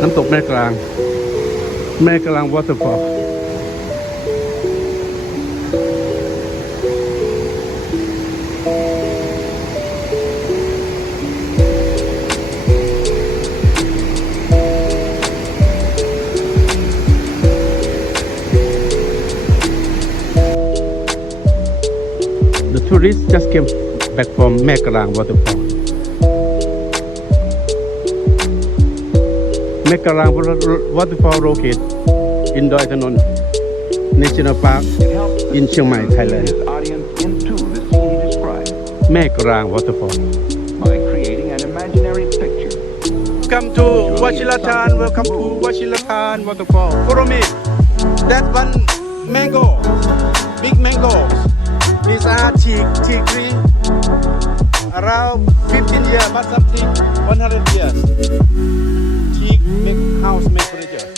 น้ำตกแม่กลางวอเตอร์ฟอล The tourists just came back from แม่กลาง waterfall แม่กลาง waterfall located in Doi Inthanon National Park in Chiangmai, Thailand. แม่กลาง waterfall. By creating an imaginary picture. Welcome to Wachilatan. Welcome to Wachilatan waterfall. Follow me. That one mango, big mango. These are teak tree. Around 15 years, but something 100 years. Teak make house, make furniture.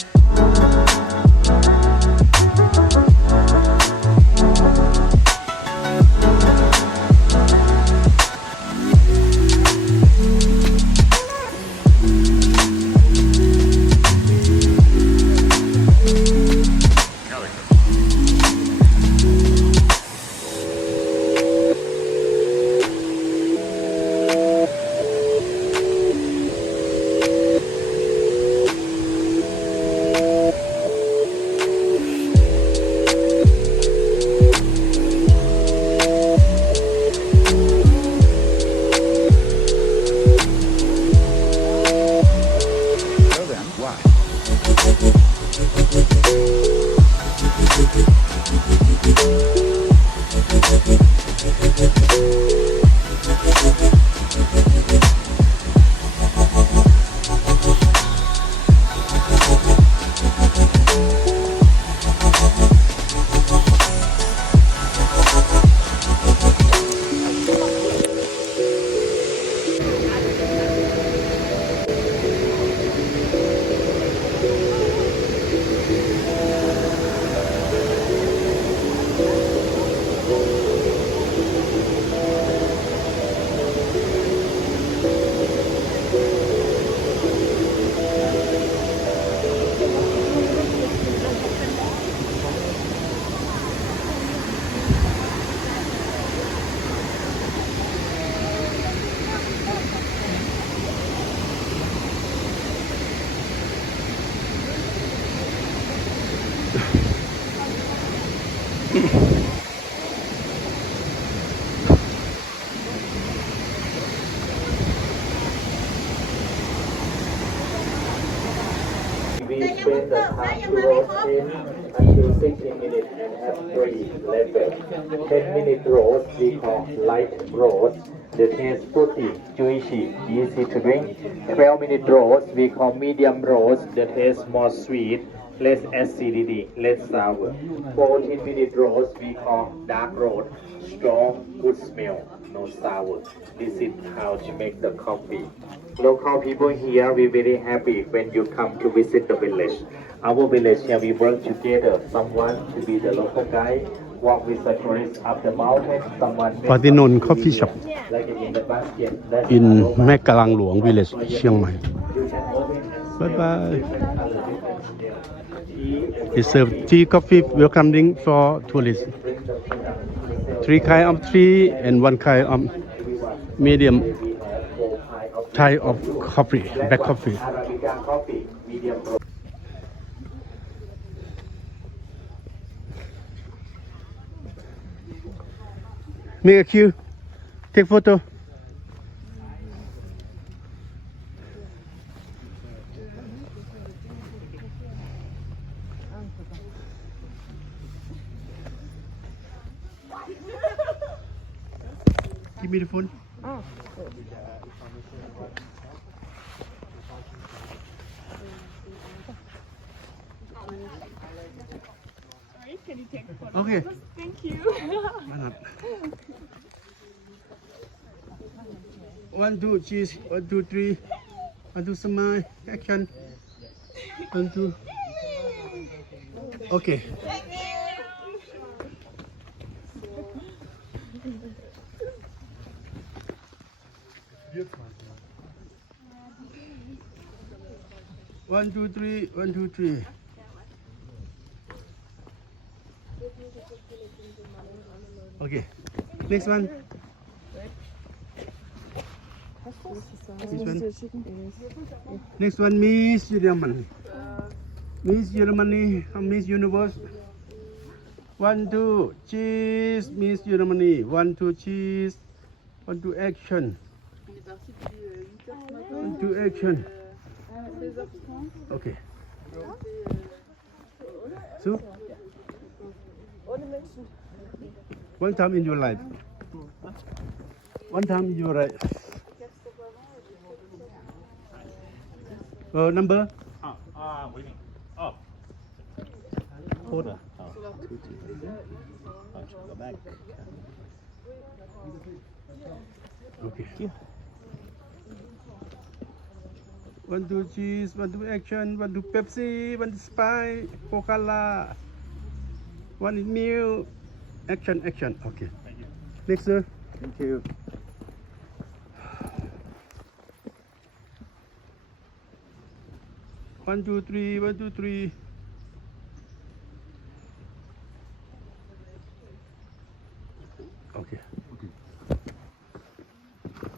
We spend the time to roast him until 60 minutes and have 3 levels. 10-minute roast we call light roast. The taste fruity, juicy, easy to drink. 12-minute roast we call medium roast. The taste more sweet, less acidity, less sour. 14-minute roast we call dark roast. Strong, good smell, no sour. This is how to make the coffee. Local people here, we very happy when you come to visit the village. Our village here, we work together. Someone to be the local guide, walk with the tourists up the mountain. Someone ปาตินนท์ Coffee Shop like in the basket. in แม่กลางหลวง Village เชียงใหม่ Bye bye. They serve tea, coffee, welcome drink for tourists. 3 kind of tea and 1 kind of medium type of coffee, black coffee. Arabica coffee, medium roast. Make a queue. Take photo. Give me the phone. Can you take a photo? Okay. Thank you. Why not? 1, 2, cheese. 1, 2, 3. 1, 2, smile. Action. 1, 2. Okay. 1, 2, 3, 1, 2, 3. Okay. Next one. This one. Next one, Miss Germany. Miss Germany, Miss Universe. 1, 2, cheese, Miss Germany. 1, 2, cheese. 1, 2, action. 1, 2, action. Okay. So, one time in your life. One time in your life. Number? Hold on. Okay. 1, 2, cheese, 1, 2, action, 1, 2, Pepsi, 1, 2, Sprite, Coca-Cola, 1 is meal, action, action. Okay. Next, sir. Thank you. One, two, three, 1, 2, 3. Okay.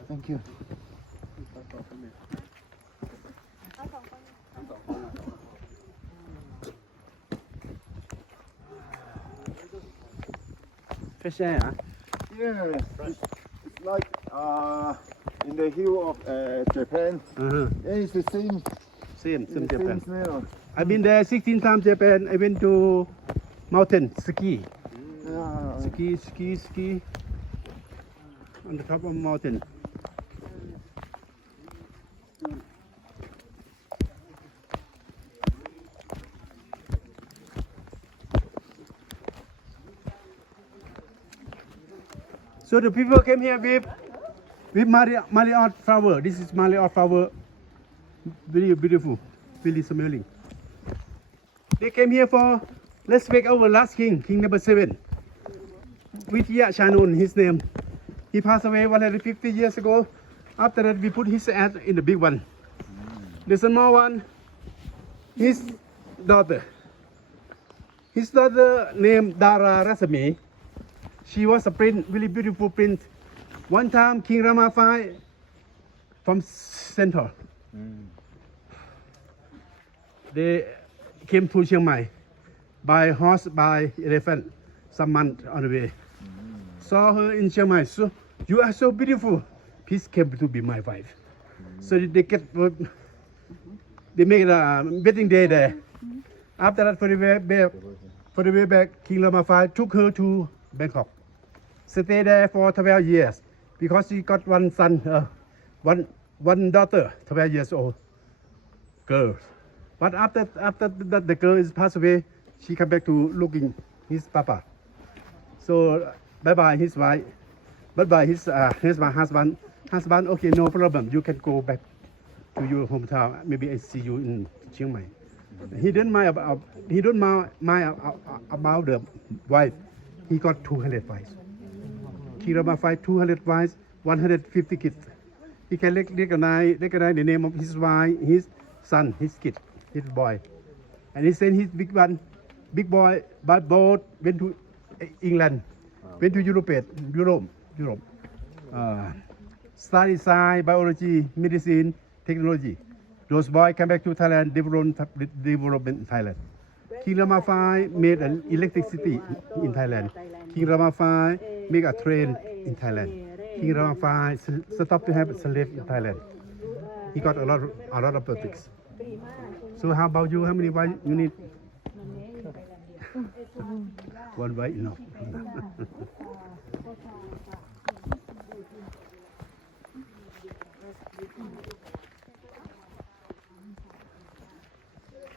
Thank you. Fresh air, huh? Yeah, it's like in the hill of Japan. Yeah, it's the same. Same Japan. Same smell. I've been there 16 times Japan. I went to mountain ski. Yeah. Ski on the top of mountain. So the people came here with Marriott flower. This is Marriott flower. Very beautiful, really smelling. They came here for respect our last king, king number 7. Vidya Chanun, his name. He passed away 150 years ago. After that, we put his ad in the big one. The small one, his daughter. His daughter named Dara Rasami. She was a print, really beautiful print. One time, King Rama5 from Central. They came to Chiang Mai by horse, by elephant, some month on the way. Saw her in Chiang Mai. So, you are so beautiful. Please came to be my wife. So they make a wedding day there. After that, for the way back, King Rama5 took her to Bangkok. Stay there for 12 years because she got one son, one daughter, 12 years old, girl. But after that the girl is passed away, she come back to looking his papa. So bye bye his wife, bye bye his my husband. Husband, okay, no problem. You can go back to your hometown. Maybe I see you in Chiang Mai. He don't mind about the wife. He got 200 wives. Kirama 200 wives, 150 kids. He can recognize the name of his wife, his son, his kid, his boy. And he sent his big boy by boat, went to England, went to Europe. Study science, biology, medicine, technology. Those boys come back to Thailand, development in Thailand. King Rama 5 made an electricity in Thailand. King Rama 5 make a train in Thailand. King Rama 5 stopped to have a slave in Thailand. He got a lot of politics. So how about you? How many wives you need? One wife enough.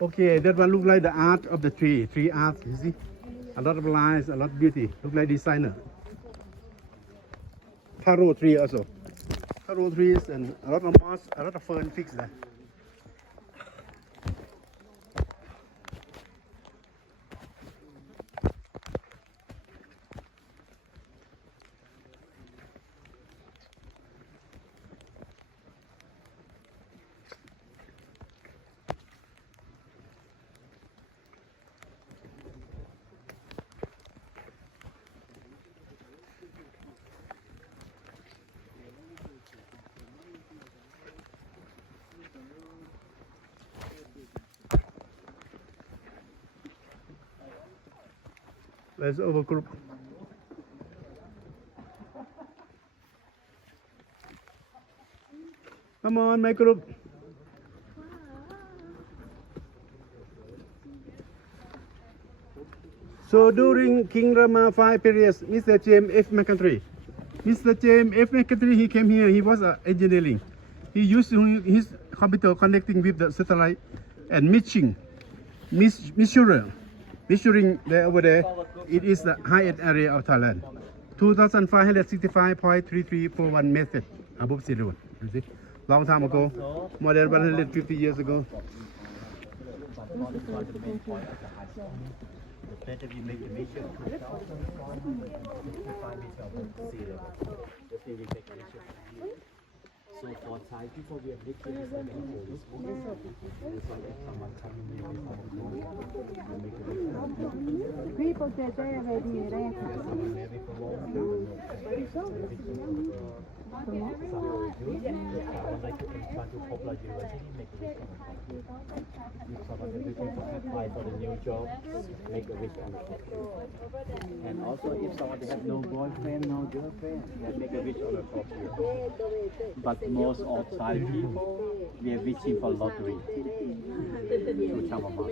Okay, that one look like the art of the tree art, you see? A lot of lines, a lot of beauty, look like designer. Taro tree also. Taro trees and a lot of moss, a lot of fern fixed there. Let's overgroup. Come on, my group. So during King Rama 5 periods, Mr. James F. McCountry. Mr. James F. McCountry, he came here, he was engineering. He used his computer connecting with the satellite and measuring there over there. It is the highest area of Thailand. 2,565.3341 meters above sea level. You see, long time ago, more than 150 years ago. Better we make the mission 2,555 meters above sea level. Let's say we make a mission. So for Thai people, we have lifted this and for this moment. It's like if someone coming here with our phone, we make a mission. People say they are ready. Someone maybe for long, I would like to try to Poplar University, make a mission. If someone is looking to apply for the new job, make a wish on the top. And also if someone have no boyfriend, no girlfriend, then make a wish on the top here. But most of Thai people, we are wishing for lottery to Chamamon.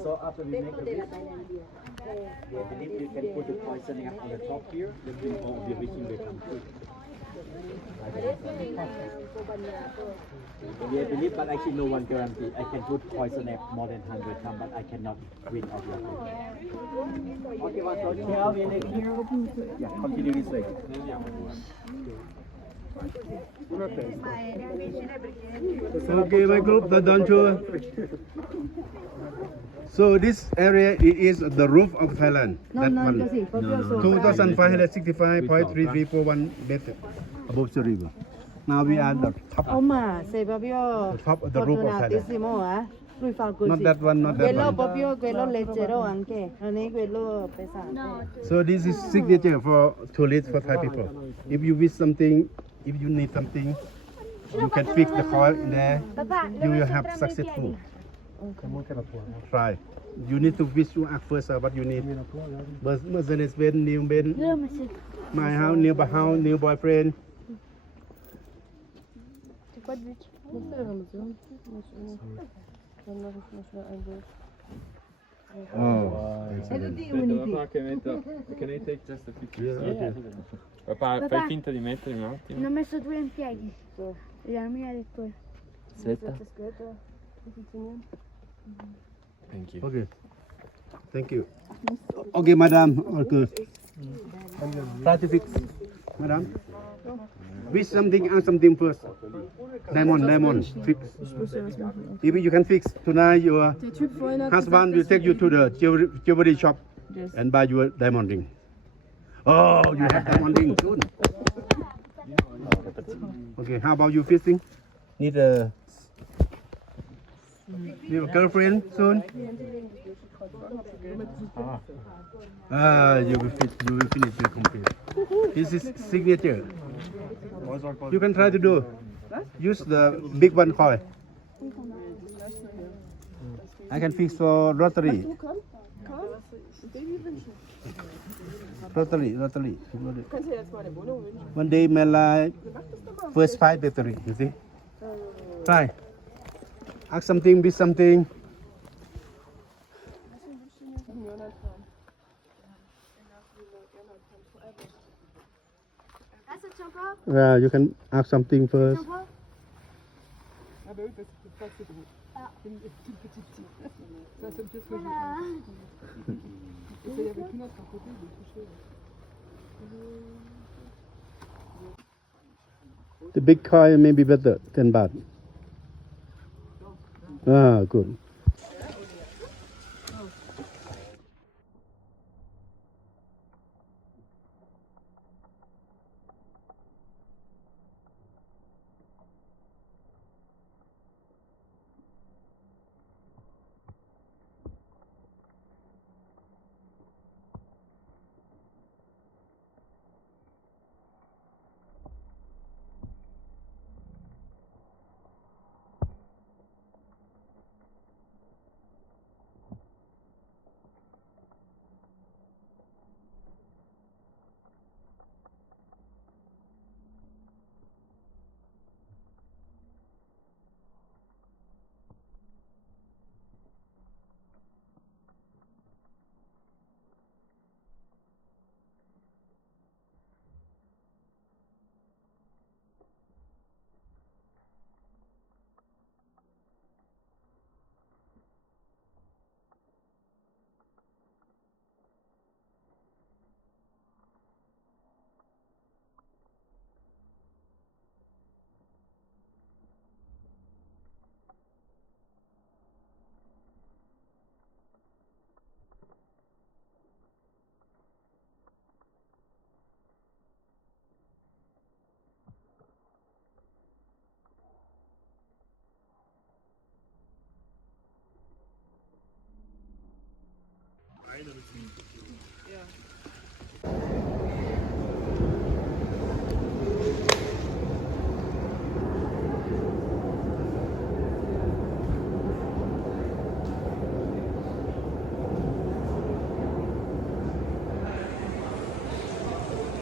So after we make a wish, we believe you can put the poisoning up on the top here, then we all be wishing will come true. We believe, but actually no one guarantee. I can put poison up more than 100 times, but I cannot win of your life. Okay, one so shall we next here? Yeah, continue this way. Okay, my group, the Doncho. So this area is the roof of Thailand. That one. 2,565.3341 meters above the river. Now we are the top. The top of the roof of Thailand. Not that one, not that one. So this is signature for tourists for Thai people. If you wish something, if you need something, you can fix the coil in there. You will have successful. Try. You need to wish you ask first what you need. Mercedes-Benz, new Benz, my house, new boyfriend. Oh. Can I take just a picture? Papà, fai finta di mettermi un attimo. Ne ho messo due in piedi. La mia ha detto. Aspetta. Thank you. Okay. Thank you. Okay, madam. All good. Try to fix. Madam. Wish something, ask something first. Diamond, fix. If you can fix tonight, your husband will take you to the jewelry shop and buy you a diamond ring. Oh, you have diamond ring soon. Okay, how about you fixing? Need a girlfriend soon? You will finish your complete. This is signature. You can try to do. Use the big one coil. I can fix for rotary. Rotary. One day my life first 5 battery, you see? Try. Ask something, be something. Yeah, you can ask something first. The big coin may be better, 10 baht. Ah, good. Yeah.